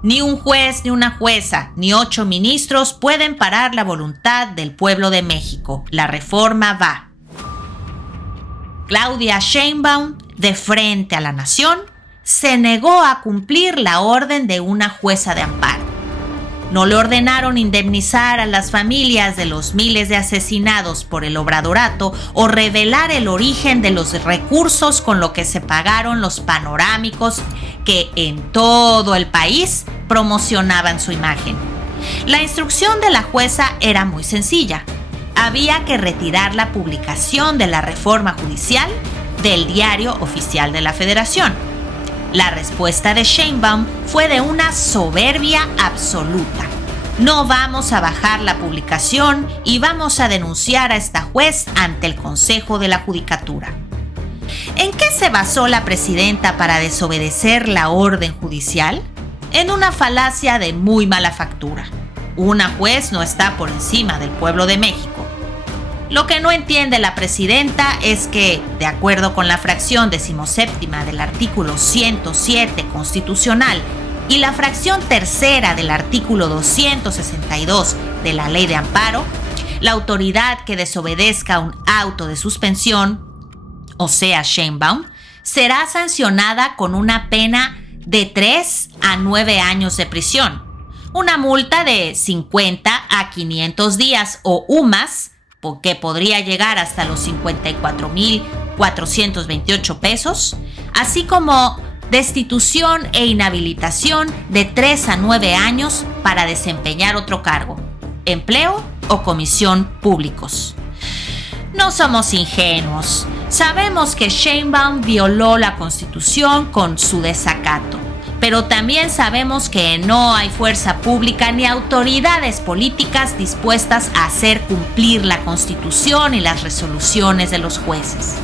Ni un juez, ni una jueza, ni 8 ministros pueden parar la voluntad del pueblo de México. La reforma va. Claudia Sheinbaum, de frente a la nación, se negó a cumplir la orden de una jueza de amparo. No le ordenaron indemnizar a las familias de los miles de asesinados por el obradorato o revelar el origen de los recursos con lo que se pagaron los panorámicos que en todo el país promocionaban su imagen. La instrucción de la jueza era muy sencilla. Había que retirar la publicación de la reforma judicial del Diario Oficial de la Federación. La respuesta de Sheinbaum fue de una soberbia absoluta. No vamos a bajar la publicación y vamos a denunciar a esta juez ante el Consejo de la Judicatura. ¿En qué se basó la presidenta para desobedecer la orden judicial? En una falacia de muy mala factura. Una juez no está por encima del pueblo de México. Lo que no entiende la presidenta es que, de acuerdo con la fracción 17ª del artículo 107 constitucional y la fracción 3ª del artículo 262 de la Ley de Amparo, la autoridad que desobedezca un auto de suspensión, o sea, Sheinbaum, será sancionada con una pena de 3 a 9 años de prisión, una multa de 50 a 500 días o UMAS, que podría llegar hasta los 54,428 pesos, así como destitución e inhabilitación de 3 a 9 años para desempeñar otro cargo, empleo o comisión públicos. No somos ingenuos. Sabemos que Sheinbaum violó la Constitución con su desacato, pero también sabemos que no hay fuerza pública ni autoridades políticas dispuestas a hacer cumplir la Constitución y las resoluciones de los jueces.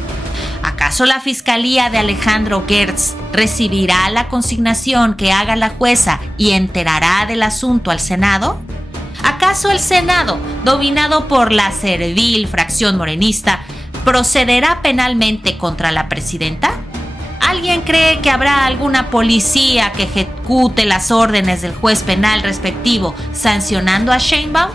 ¿Acaso la Fiscalía de Alejandro Gertz recibirá la consignación que haga la jueza y enterará del asunto al Senado? ¿Acaso el Senado, dominado por la servil fracción morenista, procederá penalmente contra la presidenta? ¿Alguien cree que habrá alguna policía que ejecute las órdenes del juez penal respectivo sancionando a Sheinbaum?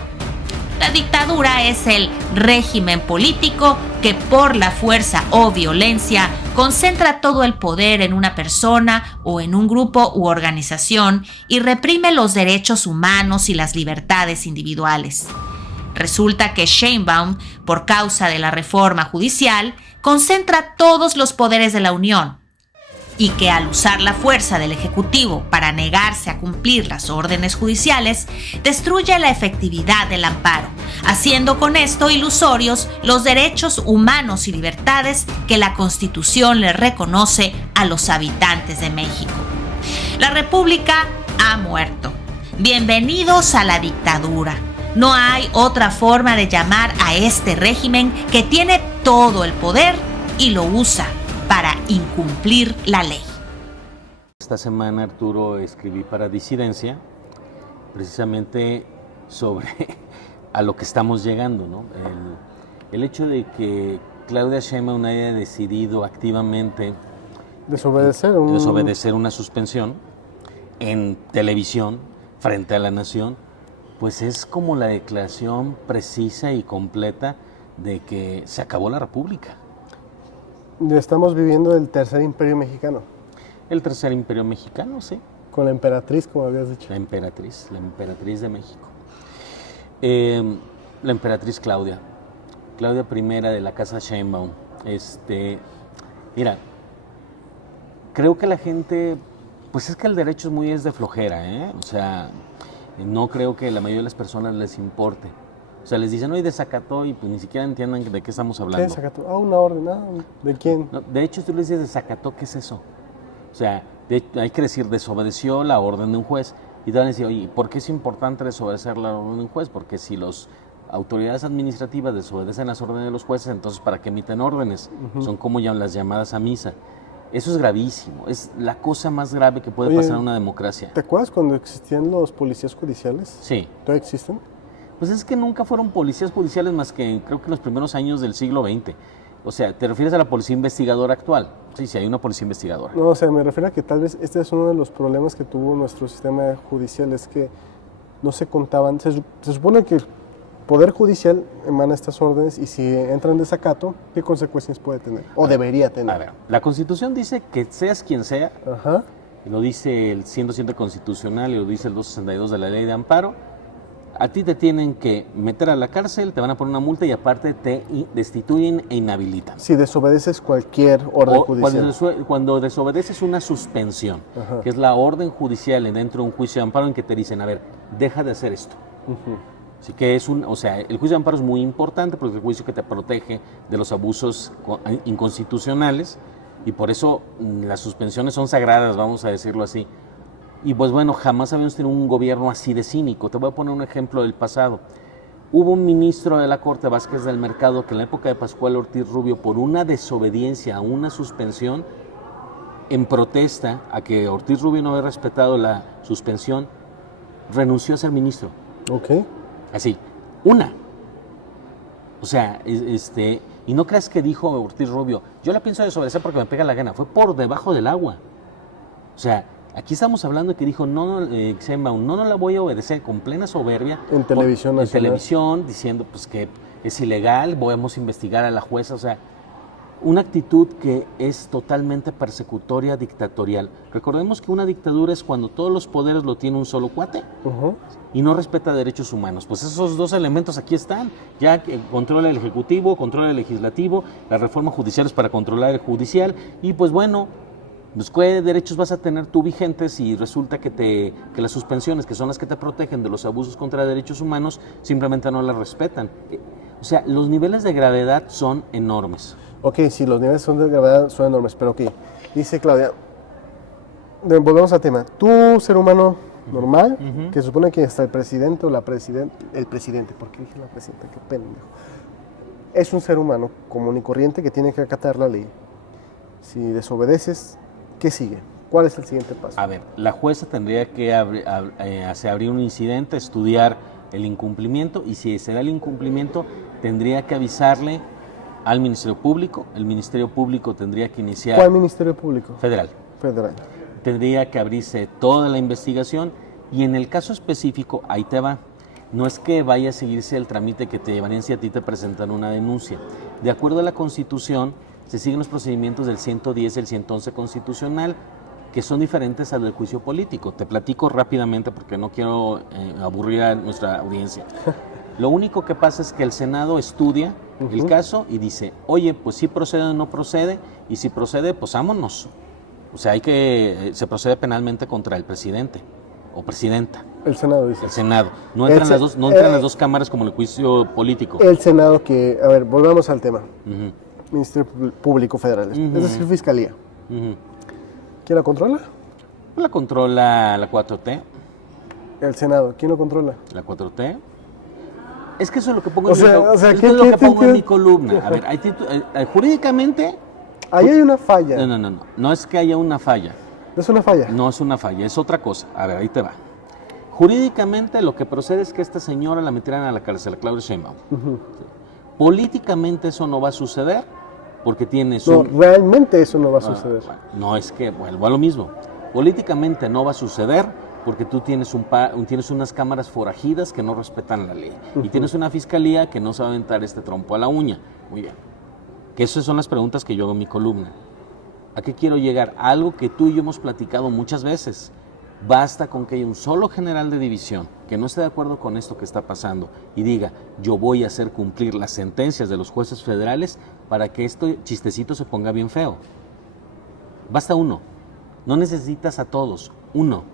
La dictadura es el régimen político que por la fuerza o violencia concentra todo el poder en una persona o en un grupo u organización y reprime los derechos humanos y las libertades individuales. Resulta que Sheinbaum, por causa de la reforma judicial, concentra todos los poderes de la Unión, y que al usar la fuerza del Ejecutivo para negarse a cumplir las órdenes judiciales, destruye la efectividad del amparo, haciendo con esto ilusorios los derechos humanos y libertades que la Constitución le reconoce a los habitantes de México. La República ha muerto. Bienvenidos a la dictadura. No hay otra forma de llamar a este régimen que tiene todo el poder y lo usa para incumplir la ley. Esta semana, Arturo, escribí para Disidencia precisamente sobre a lo que estamos llegando, ¿no? El hecho de que Claudia Sheinbaum haya decidido activamente desobedecer una suspensión en televisión frente a la nación, pues es como la declaración precisa y completa de que se acabó la República. Estamos viviendo el tercer imperio mexicano. El tercer imperio mexicano, sí. Con la emperatriz, como habías dicho. La emperatriz de México. La emperatriz Claudia I de la casa Sheinbaum. Mira, creo que la gente, pues es que el derecho es de flojera, ¿eh? O sea, no creo que la mayoría de las personas les importe. O sea, les dicen, oye, desacató y pues ni siquiera entiendan de qué estamos hablando. ¿Qué desacató? Una orden, ¿de quién? No, de hecho, tú le dices desacató, ¿qué es eso? O sea, hay que decir, desobedeció la orden de un juez. Y te van a decir, oye, ¿por qué es importante desobedecer la orden de un juez? Porque si las autoridades administrativas desobedecen las órdenes de los jueces, entonces ¿para qué emiten órdenes? Son como las llamadas a misa. Eso es gravísimo, es la cosa más grave que puede pasar en una democracia. ¿Te acuerdas cuando existían los policías judiciales? Sí. ¿Todavía existen? Pues es que nunca fueron policías judiciales más que creo que en los primeros años del siglo XX. O sea, ¿te refieres a la policía investigadora actual? Sí, sí, hay una policía investigadora. No, o sea, me refiero a que tal vez este es uno de los problemas que tuvo nuestro sistema judicial, es que no se contaban. Se supone que el Poder Judicial emana estas órdenes y si entran en desacato, ¿qué consecuencias puede tener? O debería tener. A ver, la Constitución dice que seas quien sea, Ajá. lo dice el 107 constitucional y lo dice el 262 de la Ley de Amparo, a ti te tienen que meter a la cárcel, te van a poner una multa y aparte te destituyen e inhabilitan. Si desobedeces cualquier orden judicial. Cuando desobedeces una suspensión, Ajá. que es la orden judicial dentro de un juicio de amparo en que te dicen, a ver, deja de hacer esto. Así que o sea, el juicio de amparo es muy importante porque es el juicio que te protege de los abusos inconstitucionales y por eso las suspensiones son sagradas, vamos a decirlo así. Y pues bueno, jamás habíamos tenido un gobierno así de cínico. Te voy a poner un ejemplo del pasado. Hubo un ministro de la Corte, Vázquez del Mercado, que en la época de Pascual Ortiz Rubio, por una desobediencia a una suspensión, en protesta a que Ortiz Rubio no había respetado la suspensión, renunció a ser ministro. Ok. Así, una. O sea, y no creas que dijo Ortiz Rubio, yo la pienso desobedecer porque me pega la gana. Fue por debajo del agua. O sea, aquí estamos hablando de que dijo, no la voy a obedecer con plena soberbia. En televisión nacional. En televisión, diciendo pues que es ilegal, vamos a investigar a la jueza. O sea, una actitud que es totalmente persecutoria, dictatorial. Recordemos que una dictadura es cuando todos los poderes lo tiene un solo cuate y no respeta derechos humanos. Pues esos dos elementos aquí están. Ya que controla el Ejecutivo, controla el Legislativo, la reforma judicial es para controlar el Judicial y pues bueno, pues ¿qué derechos vas a tener tú vigentes si resulta que las suspensiones, que son las que te protegen de los abusos contra derechos humanos, simplemente no las respetan? O sea, los niveles de gravedad son enormes. Ok, sí, los niveles de gravedad son enormes, pero ok. Dice Claudia, volvemos al tema. Tú, ser humano normal, que supone que hasta el presidente o el presidente, ¿por qué dije la presidenta? Qué pendejo. Es un ser humano común y corriente que tiene que acatar la ley. Si desobedeces, ¿qué sigue? ¿Cuál es el siguiente paso? A ver, la jueza tendría que abrir un incidente, estudiar el incumplimiento y si se da el incumplimiento tendría que avisarle al Ministerio Público. El Ministerio Público tendría que iniciar... ¿Cuál Ministerio Público? Federal. Federal. Tendría que abrirse toda la investigación y en el caso específico, ahí te va. No es que vaya a seguirse el trámite que te llevarían si a ti te presentan una denuncia. De acuerdo a la Constitución, se siguen los procedimientos del 110 y el 111 constitucional, que son diferentes al del juicio político. Te platico rápidamente porque no quiero aburrir a nuestra audiencia. Lo único que pasa es que el Senado estudia el caso y dice, oye, pues sí procede o no procede, y si procede, pues vámonos. O sea, se procede penalmente contra el presidente o presidenta. El Senado dice. El Senado. No entran las dos cámaras como el juicio político. El Senado que, a ver, volvamos al tema. Ministerio Público Federal, es decir, Fiscalía. ¿Quién la controla? La controla la 4T. El Senado, ¿quién lo controla? La 4T. Es que eso es lo que pongo, en mi columna. A ver, jurídicamente... Ahí hay una falla. No es que haya una falla. ¿No es una falla? No es una falla, es otra cosa. A ver, ahí te va. Jurídicamente lo que procede es que esta señora la metieran a la cárcel, a Claudia Sheinbaum. Políticamente eso no va a suceder porque tienes realmente eso no va a suceder. No, es que vuelvo a lo mismo. Políticamente no va a suceder porque tú tienes unas cámaras forajidas que no respetan la ley y tienes una fiscalía que no se va a aventar este trompo a la uña. Muy bien. Que esas son las preguntas que yo hago en mi columna. ¿A qué quiero llegar? Algo que tú y yo hemos platicado muchas veces. Basta con que haya un solo general de división que no esté de acuerdo con esto que está pasando y diga, yo voy a hacer cumplir las sentencias de los jueces federales para que este chistecito se ponga bien feo. Basta uno. No necesitas a todos. Uno.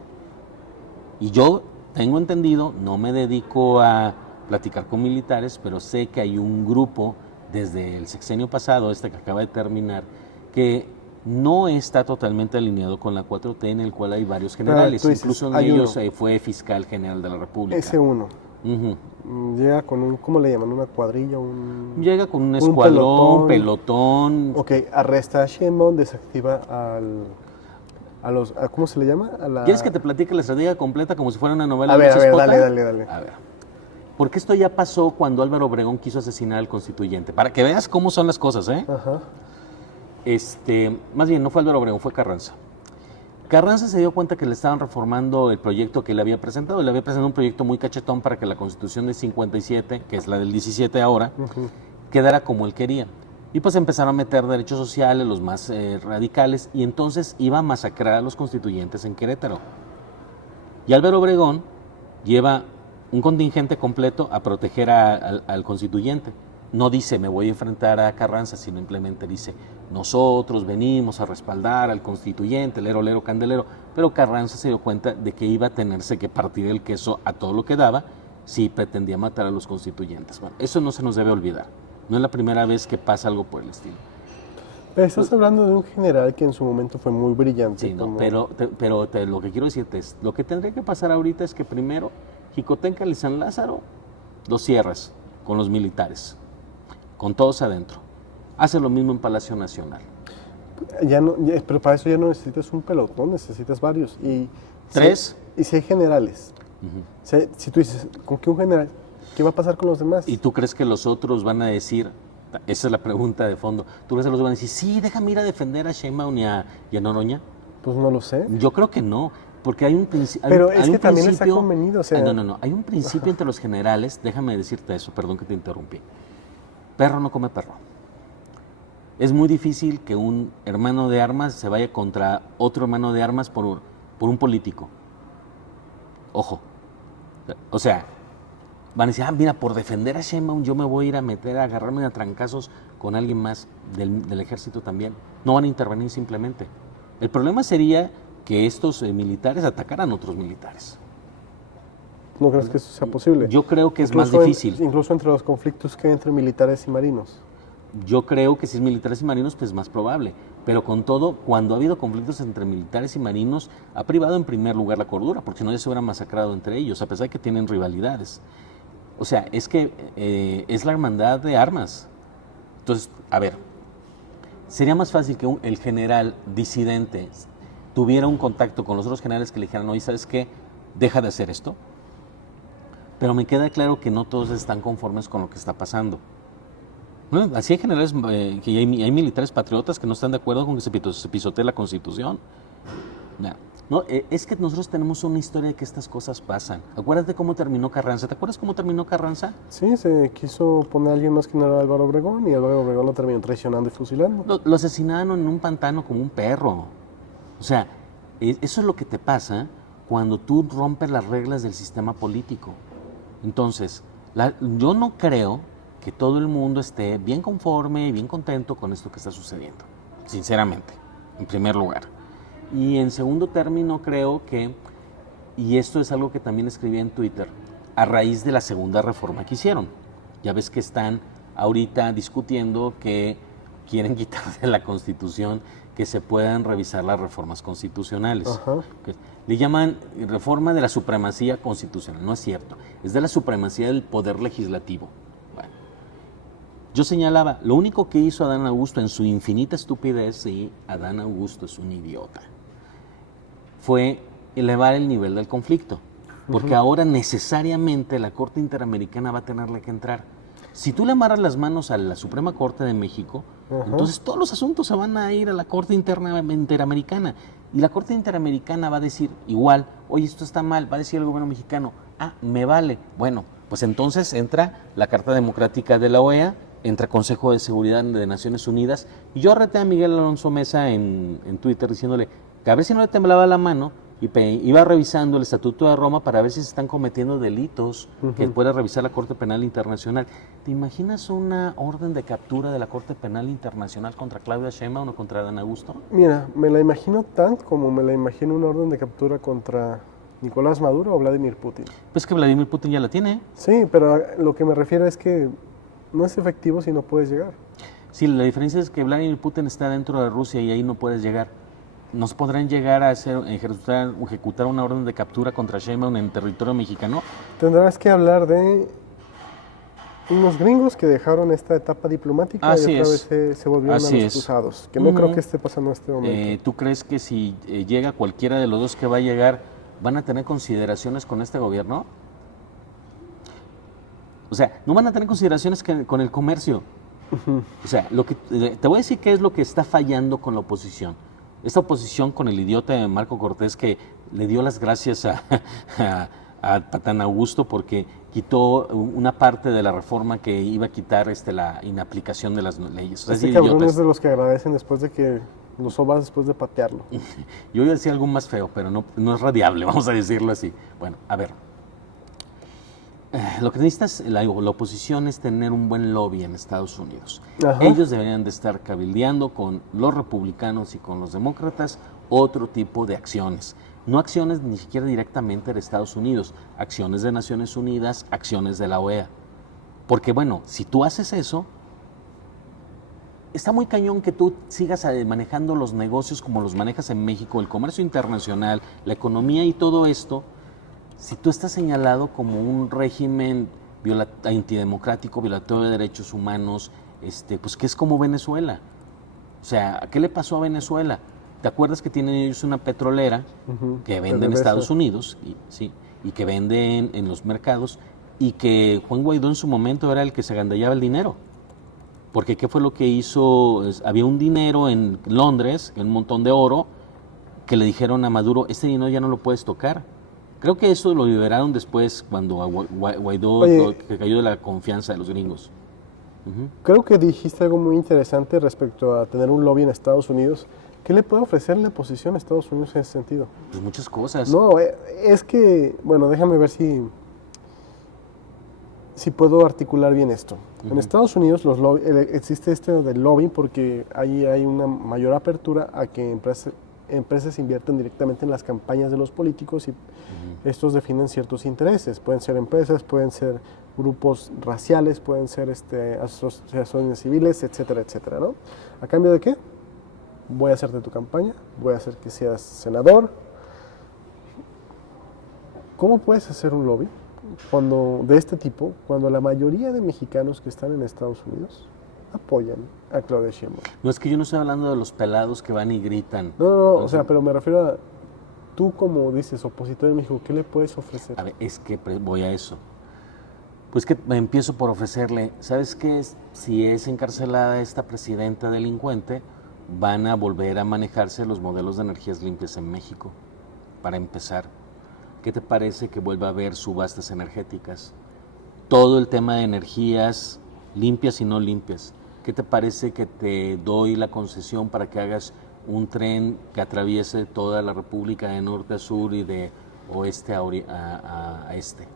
Y yo tengo entendido, no me dedico a platicar con militares, pero sé que hay un grupo desde el sexenio pasado, que acaba de terminar, que no está totalmente alineado con la 4T, en el cual hay varios generales. Incluso en ellos fue fiscal general de la República. Ese uno. Llega con ¿cómo le llaman? ¿Una cuadrilla? Llega con un escuadrón, pelotón. Ok, arresta a Sheinbaum, desactiva ¿cómo se le llama? ¿Quieres que te platique la estrategia completa como si fuera una novela? A ver, dale. A ver. Porque esto ya pasó cuando Álvaro Obregón quiso asesinar al constituyente. Para que veas cómo son las cosas, ¿eh? Ajá. Más bien, no fue Álvaro Obregón, fue Carranza. Carranza se dio cuenta que le estaban reformando el proyecto que le había presentado. Le había presentado un proyecto muy cachetón para que la Constitución del 57, que es la del 17 ahora, quedara como él quería. Y pues empezaron a meter derechos sociales, los más radicales, y entonces iba a masacrar a los constituyentes en Querétaro. Y Álvaro Obregón lleva un contingente completo a proteger al constituyente. No dice, me voy a enfrentar a Carranza, sino simplemente dice, nosotros venimos a respaldar al constituyente, lero, lero, candelero. Pero Carranza se dio cuenta de que iba a tenerse que partir el queso a todo lo que daba si pretendía matar a los constituyentes. Bueno, eso no se nos debe olvidar. No es la primera vez que pasa algo por el estilo. Pero estás hablando de un general que en su momento fue muy brillante. Sí, no, pero lo que quiero decirte es, lo que tendría que pasar ahorita es que primero, Jicotenca y San Lázaro, los cierras con los militares, con todos adentro. Hace lo mismo en Palacio Nacional. Pero para eso ya no necesitas un pelotón, necesitas varios. ¿Tres? Si hay generales. Si tú dices, ¿con qué un general? ¿Qué va a pasar con los demás? ¿Y tú crees que los otros van a decir, esa es la pregunta de fondo, tú crees que los otros van a decir, sí, déjame ir a defender a Sheinbaum y a Noroña? Pues no lo sé. Yo creo que no, porque hay un principio. Pero es que también está convenido. No, hay un principio entre los generales, déjame decirte eso, perdón que te interrumpí. Perro no come perro. Es muy difícil que un hermano de armas se vaya contra otro hermano de armas por un político. Ojo. O sea, van a decir, mira, por defender a Sheinbaum yo me voy a ir a meter, a agarrarme a trancazos con alguien más del ejército también. No van a intervenir simplemente. El problema sería que estos militares atacaran a otros militares. ¿No crees que eso sea posible? Yo creo que es más difícil. Incluso entre los conflictos que hay entre militares y marinos. Yo creo que si es militares y marinos, pues es más probable. Pero con todo, cuando ha habido conflictos entre militares y marinos, ha privado en primer lugar la cordura, porque si no ya se hubieran masacrado entre ellos, a pesar de que tienen rivalidades. O sea, es que es la hermandad de armas. Entonces, a ver, sería más fácil que el general disidente tuviera un contacto con los otros generales que le dijeran, oye, ¿sabes qué? Deja de hacer esto. Pero me queda claro que no todos están conformes con lo que está pasando. Bueno, así hay generales, que hay militares patriotas que no están de acuerdo con que se pisotee la Constitución. No, es que nosotros tenemos una historia de que estas cosas pasan. Acuérdate cómo terminó Carranza. ¿Te acuerdas cómo terminó Carranza? Sí, se quiso poner a alguien más que no era Álvaro Obregón y Álvaro Obregón lo terminó traicionando y fusilando. Lo asesinaron en un pantano como un perro. O sea, eso es lo que te pasa cuando tú rompes las reglas del sistema político. Entonces, yo no creo que todo el mundo esté bien conforme y bien contento con esto que está sucediendo, sinceramente, en primer lugar. Y en segundo término creo que, y esto es algo que también escribí en Twitter, a raíz de la segunda reforma que hicieron. Ya ves que están ahorita discutiendo que quieren quitar de la Constitución que se puedan revisar las reformas constitucionales. Ajá. Le llaman reforma de la supremacía constitucional. No es cierto, es de la supremacía del poder legislativo. Bueno, yo señalaba, lo único que hizo Adán Augusto en su infinita estupidez, sí, Adán Augusto es un idiota, fue elevar el nivel del conflicto, porque ahora necesariamente la Corte Interamericana va a tenerle que entrar. Si tú le amarras las manos a la Suprema Corte de México, entonces todos los asuntos se van a ir a la Corte Interamericana. Y la Corte Interamericana va a decir igual, oye, esto está mal, va a decir el gobierno mexicano, me vale. Bueno, pues entonces entra la Carta Democrática de la OEA, entra Consejo de Seguridad de Naciones Unidas, y yo reté a Miguel Alonso Mesa en Twitter diciéndole que a ver si no le temblaba la mano, y iba revisando el Estatuto de Roma para ver si se están cometiendo delitos que pueda revisar la Corte Penal Internacional. ¿Te imaginas una orden de captura de la Corte Penal Internacional contra Claudia Sheinbaum o contra Adán Augusto? Mira, me la imagino tan como me la imagino una orden de captura contra Nicolás Maduro o Vladimir Putin. Pues que Vladimir Putin ya la tiene. Sí, pero lo que me refiero es que no es efectivo si no puedes llegar. Sí, la diferencia es que Vladimir Putin está dentro de Rusia y ahí no puedes llegar. ¿Nos podrán llegar a ejecutar una orden de captura contra Sheinbaum en territorio mexicano? Tendrás que hablar de unos gringos que dejaron esta etapa diplomática y otra vez se volvieron a los cruzados, que no creo que esté pasando en este momento. ¿Tú crees que si llega cualquiera de los dos que va a llegar, van a tener consideraciones con este gobierno? O sea, no van a tener consideraciones con el comercio. O sea, te voy a decir qué es lo que está fallando con la oposición. Esta oposición con el idiota de Marco Cortés, que le dio las gracias a Patán Augusto porque quitó una parte de la reforma que iba a quitar la inaplicación de las leyes. O sea, Este cabrón es de los que agradecen después de que lo sobas después de patearlo. Yo iba a decir algo más feo, pero no es radiable, vamos a decirlo así. Bueno, a ver. Lo que necesitas la oposición es tener un buen lobby en Estados Unidos. Ajá. Ellos deberían de estar cabildeando con los republicanos y con los demócratas otro tipo de acciones. No acciones ni siquiera directamente de Estados Unidos, acciones de Naciones Unidas, acciones de la OEA. Porque bueno, si tú haces eso, está muy cañón que tú sigas manejando los negocios como los manejas en México, el comercio internacional, la economía y todo esto. Si tú estás señalado como un régimen antidemocrático, violatorio de derechos humanos, pues que es como Venezuela. O sea, ¿qué le pasó a Venezuela? ¿Te acuerdas que tienen ellos una petrolera que vende en Estados Unidos y que vende en los mercados y que Juan Guaidó en su momento era el que se agandallaba el dinero? Porque ¿qué fue lo que hizo? Había un dinero en Londres, un montón de oro, que le dijeron a Maduro, este dinero ya no lo puedes tocar. Creo que eso lo liberaron después cuando Guaidó que cayó de la confianza de los gringos. Creo que dijiste algo muy interesante respecto a tener un lobby en Estados Unidos. ¿Qué le puede ofrecer la oposición a Estados Unidos en ese sentido? Pues muchas cosas. No, es que, bueno, déjame ver si puedo articular bien esto. En Estados Unidos existe del lobbying porque ahí hay una mayor apertura a que empresas invierten directamente en las campañas de los políticos y estos definen ciertos intereses. Pueden ser empresas, pueden ser grupos raciales, pueden ser asociaciones civiles, etcétera, etcétera, ¿no? ¿A cambio de qué? Voy a hacerte tu campaña, voy a hacer que seas senador. ¿Cómo puedes hacer un lobby de este tipo cuando la mayoría de mexicanos que están en Estados Unidos apoyan a Claudia Sheinbaum? No, es que yo no estoy hablando de los pelados que van y gritan. No, o sea, pero me refiero a tú como dices, opositor en México, ¿qué le puedes ofrecer? A ver, es que voy a eso. Pues que me empiezo por ofrecerle, ¿sabes qué? Si es encarcelada esta presidenta delincuente, van a volver a manejarse los modelos de energías limpias en México, para empezar. ¿Qué te parece que vuelva a haber subastas energéticas? Todo el tema de energías limpias y no limpias. ¿Qué te parece que te doy la concesión para que hagas un tren que atraviese toda la República de norte a sur y de oeste a este?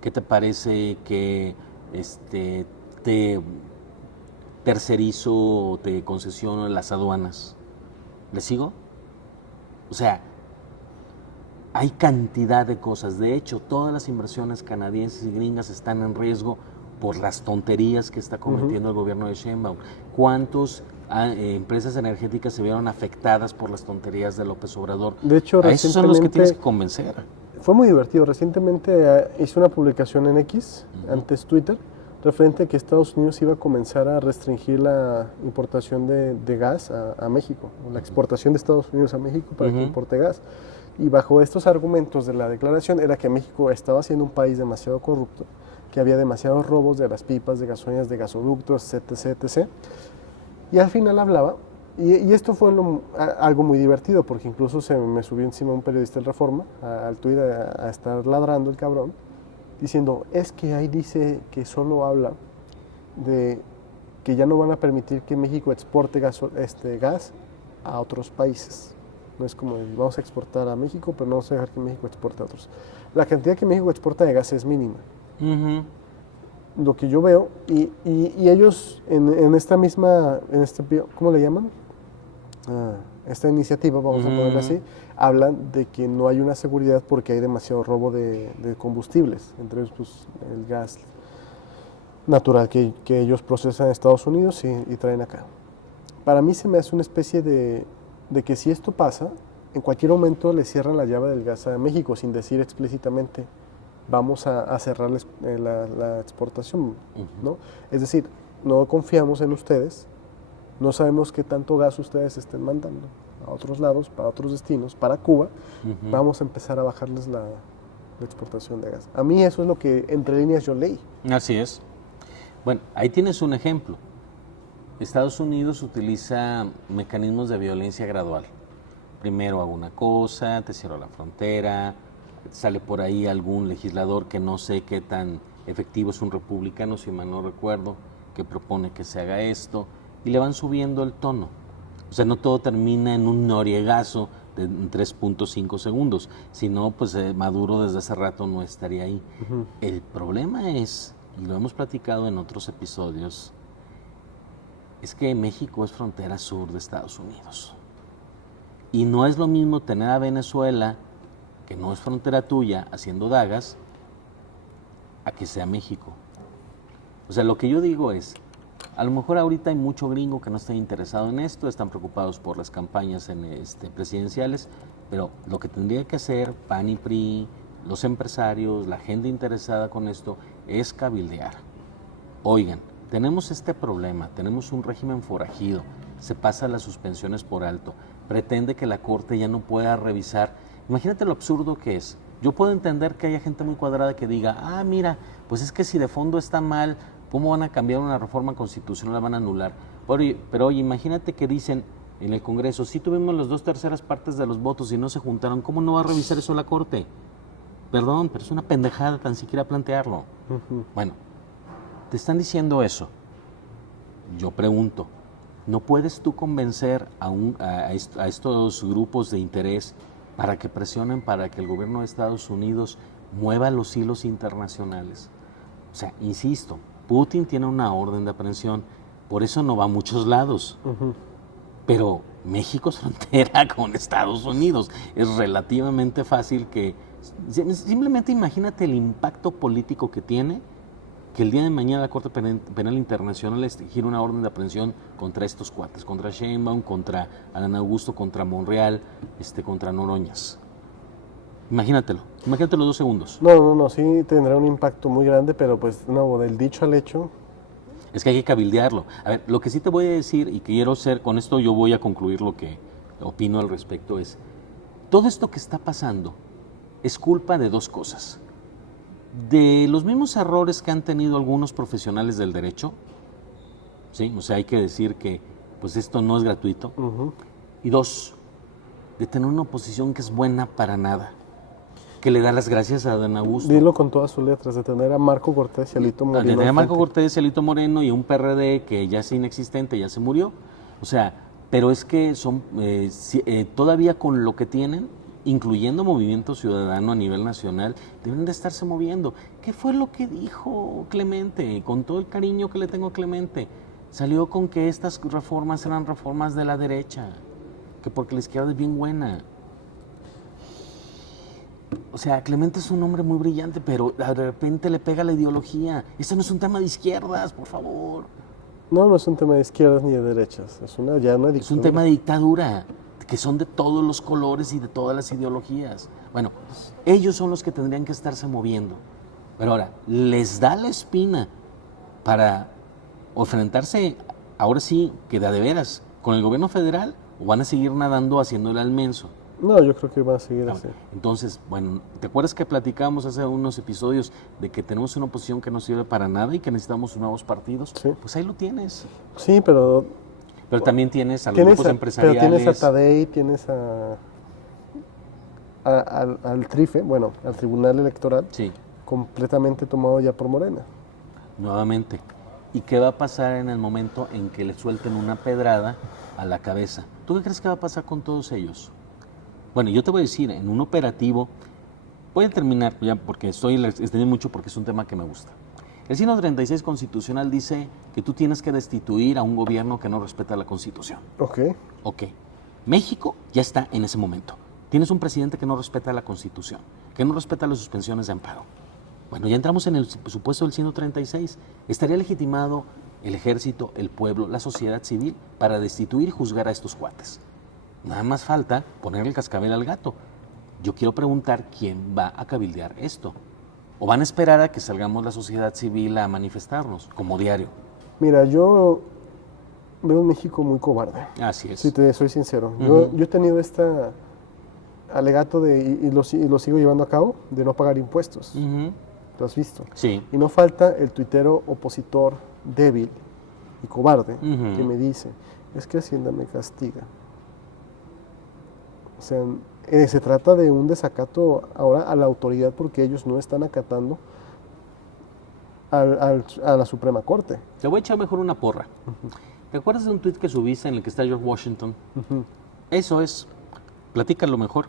¿Qué te parece que te tercerizo, te concesiono las aduanas? ¿Le sigo? O sea, hay cantidad de cosas. De hecho, todas las inversiones canadienses y gringas están en riesgo por las tonterías que está cometiendo el gobierno de Sheinbaum. ¿Cuántas empresas energéticas se vieron afectadas por las tonterías de López Obrador? De hecho, a esos son los que tienes que convencer. Fue muy divertido. Recientemente hice una publicación en X, antes Twitter, referente a que Estados Unidos iba a comenzar a restringir la importación de gas a México, o la exportación de Estados Unidos a México para que importe gas. Y bajo estos argumentos de la declaración era que México estaba siendo un país demasiado corrupto, que había demasiados robos de las pipas, de gasolinas, de gasoductos, etc., etc. Y al final hablaba, y esto fue algo muy divertido, porque incluso se me subió encima un periodista del Reforma, al Twitter, a estar ladrando el cabrón, diciendo, es que ahí dice que solo habla de que ya no van a permitir que México exporte gas a otros países. No es como, vamos a exportar a México, pero no vamos a dejar que México exporte a otros. La cantidad que México exporta de gas es mínima. Lo que yo veo, y ellos en esta misma, ¿cómo le llaman? Esta iniciativa, vamos a ponerla así, hablan de que no hay una seguridad porque hay demasiado robo de combustibles, entre ellos pues, el gas natural que ellos procesan en Estados Unidos y traen acá. Para mí se me hace una especie de que si esto pasa, en cualquier momento le cierran la llave del gas a México sin decir explícitamente vamos a cerrarles la exportación, ¿no? Es decir, no confiamos en ustedes, no sabemos qué tanto gas ustedes estén mandando a otros lados, para otros destinos, para Cuba, vamos a empezar a bajarles la exportación de gas. A mí eso es lo que entre líneas yo leí. Así es. Bueno, ahí tienes un ejemplo. Estados Unidos utiliza mecanismos de violencia gradual. Primero hago una cosa, te cierro la frontera, sale por ahí algún legislador que no sé qué tan efectivo, es un republicano, si mal no recuerdo, que propone que se haga esto, y le van subiendo el tono. O sea, no todo termina en un noriegazo de 3.5 segundos, sino pues Maduro desde hace rato no estaría ahí. El problema es, y lo hemos platicado en otros episodios, es que México es frontera sur de Estados Unidos. Y no es lo mismo tener a Venezuela, que no es frontera tuya, haciendo dagas, a que sea México. O sea, lo que yo digo es, a lo mejor ahorita hay mucho gringo que no está interesado en esto, están preocupados por las campañas presidenciales, pero lo que tendría que hacer PAN y PRI, los empresarios, la gente interesada con esto, es cabildear. Oigan, tenemos este problema, tenemos un régimen forajido, se pasa las suspensiones por alto, pretende que la Corte ya no pueda revisar. Imagínate lo absurdo que es. Yo puedo entender que haya gente muy cuadrada que diga, mira, pues es que si de fondo está mal, ¿cómo van a cambiar una reforma constitucional? La van a anular. Pero oye, imagínate que dicen en el Congreso, sí tuvimos las 2/3 partes de los votos y no se juntaron, ¿cómo no va a revisar eso la Corte? Perdón, pero es una pendejada tan siquiera plantearlo. Bueno, te están diciendo eso. Yo pregunto, ¿no puedes tú convencer a estos grupos de interés para que presionen para que el gobierno de Estados Unidos mueva los hilos internacionales? O sea, insisto, Putin tiene una orden de aprehensión, por eso no va a muchos lados. Pero México es frontera con Estados Unidos. Es relativamente fácil que... Simplemente imagínate el impacto político que tiene que el día de mañana la Corte Penal Internacional exigir una orden de aprehensión contra estos cuates, contra Sheinbaum, contra Adán Augusto, contra Monreal, contra Noroñas. Imagínatelo 2 segundos. No, sí tendrá un impacto muy grande, pero pues no, del dicho al hecho. Es que hay que cabildearlo. A ver, lo que sí te voy a decir y quiero hacer, con esto yo voy a concluir lo que opino al respecto, es, todo esto que está pasando es culpa de dos cosas. De los mismos errores que han tenido algunos profesionales del derecho, ¿sí? O sea, hay que decir que pues esto no es gratuito. Y dos, de tener una oposición que es buena para nada, que le da las gracias a Adán Augusto. Dilo con todas sus letras, de tener a Marco Cortés y Alito Moreno. De tener a Marco Cortés y Alito Moreno y un PRD que ya es inexistente, ya se murió. O sea, pero es que son todavía con lo que tienen, incluyendo Movimiento Ciudadano a nivel nacional, deben de estarse moviendo. ¿Qué fue lo que dijo Clemente? Con todo el cariño que le tengo a Clemente, salió con que estas reformas eran reformas de la derecha, que porque la izquierda es bien buena. O sea, Clemente es un hombre muy brillante, pero de repente le pega la ideología. Ese no es un tema de izquierdas, por favor. No es un tema de izquierdas ni de derechas, es una dictadura. Es un tema de dictadura, que son de todos los colores y de todas las ideologías. Bueno, ellos son los que tendrían que estarse moviendo. Pero ahora, ¿les da la espina para enfrentarse, ahora sí, que de veras, con el gobierno federal, o van a seguir nadando haciéndole al menso? No, yo creo que va a seguir así. Entonces, bueno, ¿te acuerdas que platicábamos hace unos episodios de que tenemos una oposición que no sirve para nada y que necesitamos nuevos partidos? Sí. Pues ahí lo tienes. Sí, pero también tienes a los grupos empresariales. Pero tienes a TADEI, tienes al TRIFE, bueno, al Tribunal Electoral, sí, completamente tomado ya por Morena. Nuevamente. ¿Y qué va a pasar en el momento en que le suelten una pedrada a la cabeza? ¿Tú qué crees que va a pasar con todos ellos? Bueno, yo te voy a decir, en un operativo, voy a terminar ya porque estoy extendiendo mucho porque es un tema que me gusta. El 136 constitucional dice que tú tienes que destituir a un gobierno que no respeta la Constitución. Ok. México ya está en ese momento. Tienes un presidente que no respeta la Constitución, que no respeta las suspensiones de amparo. Bueno, ya entramos en el supuesto del 136. ¿Estaría legitimado el ejército, el pueblo, la sociedad civil para destituir y juzgar a estos cuates? Nada más falta ponerle el cascabel al gato. Yo quiero preguntar quién va a cabildear esto. ¿O van a esperar a que salgamos la sociedad civil a manifestarnos, como diario? Mira, yo veo un México muy cobarde. Así es. Si te soy sincero. Yo he tenido alegato y lo sigo llevando a cabo, de no pagar impuestos. ¿Lo has visto? Sí. Y no falta el tuitero opositor débil y cobarde que me dice, es que Hacienda me castiga. O sea, se trata de un desacato ahora a la autoridad porque ellos no están acatando a la Suprema Corte. Te voy a echar mejor una porra. ¿Te acuerdas de un tuit que subiste en el que está George Washington? Eso es. Platícalo mejor.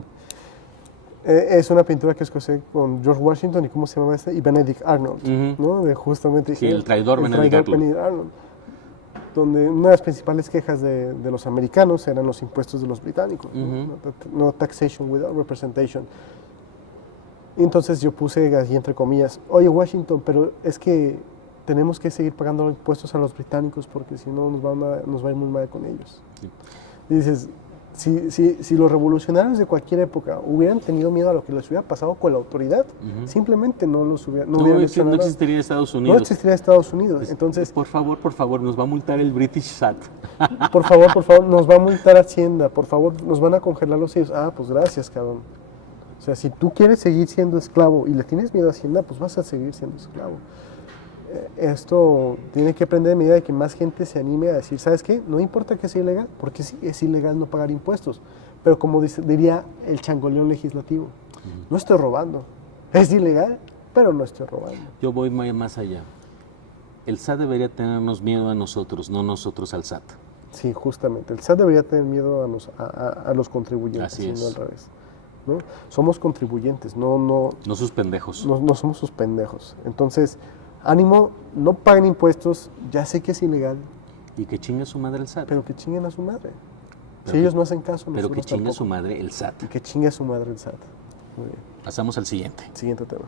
Es una pintura que escogí con George Washington y ¿cómo se llama este? Y Benedict Arnold, ¿no? De justamente Sí, el traidor Benedict Arnold. Donde una de las principales quejas de los americanos eran los impuestos de los británicos, no taxation without representation. Y entonces yo puse así entre comillas, oye Washington, pero es que tenemos que seguir pagando impuestos a los británicos porque si no nos va a ir muy mal con ellos. Sí. Y dices, si los revolucionarios de cualquier época hubieran tenido miedo a lo que les hubiera pasado con la autoridad, simplemente no existiría Estados Unidos. No existiría Estados Unidos. Pues, entonces, por favor, nos va a multar el British SAT. Por favor, nos va a multar Hacienda. Por favor, nos van a congelar los sellos. Ah, pues gracias, cabrón. O sea, si tú quieres seguir siendo esclavo y le tienes miedo a Hacienda, pues vas a seguir siendo esclavo. Esto tiene que aprender a medida de que más gente se anime a decir, ¿sabes qué? No importa que sea ilegal, porque sí, es ilegal no pagar impuestos. Pero como diría el changoleón legislativo, no estoy robando. Es ilegal, pero no estoy robando. Yo voy más allá. El SAT debería tenernos miedo a nosotros, no nosotros al SAT. Sí, justamente. El SAT debería tener miedo a los contribuyentes, Así es. No al revés. ¿No? Somos contribuyentes, no sus pendejos. No somos sus pendejos. Entonces, ánimo, no paguen impuestos, ya sé que es ilegal. Y que chingue su madre el SAT. Pero que chinguen a su madre. Si ellos no hacen caso, pero que chingue tampoco. su madre el SAT. Y que chingue a su madre el SAT. Muy bien. Pasamos al siguiente. Siguiente tema.